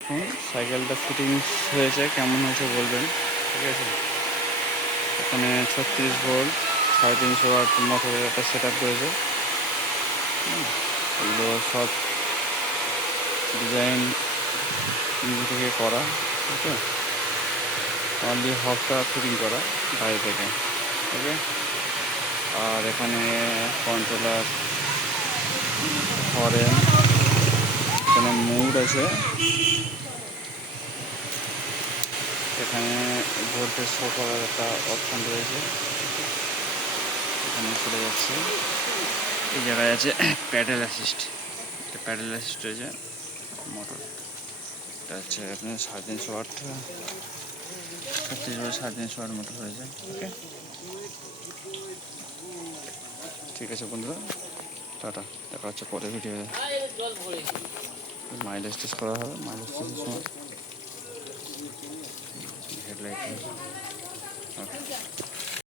এখন সাইকেলটা ফিটিংস হয়েছে, কেমন হয়েছে বলবেন। ঠিক আছে, এখানে 36 ভোল্ট 350 ওয়াট মোটরের একটা সেট আপ রয়েছে। এগুলো সব ডিজাইন নিজে থেকে করা। ওকে, অনলি হবটা ফিটিং করা বাইরে থেকে। ওকে, আর এখানে কন্ট্রোলার, হরেন, এখানে মুড আছে, এখানে ভোল্টেজ শো করার একটা অপশান রয়েছে। এখানে চলে যাচ্ছে, এই জায়গায় আছে প্যাডেল অ্যাসিস্ট, প্যাডেল অ্যাসিস্ট রয়েছে। মোটর এটা হচ্ছে আপনার 350 ওয়াট, 36 ওয়াট 350 ওয়াট মোটর রয়েছে। ওকে, ঠিক আছে বন্ধুরা, টাটা, দেখা হচ্ছে পরে ভিডিও। মাইলেজ টেস্ট করা হবে, মাইলেজ টেস্টের সময় হেডলাইট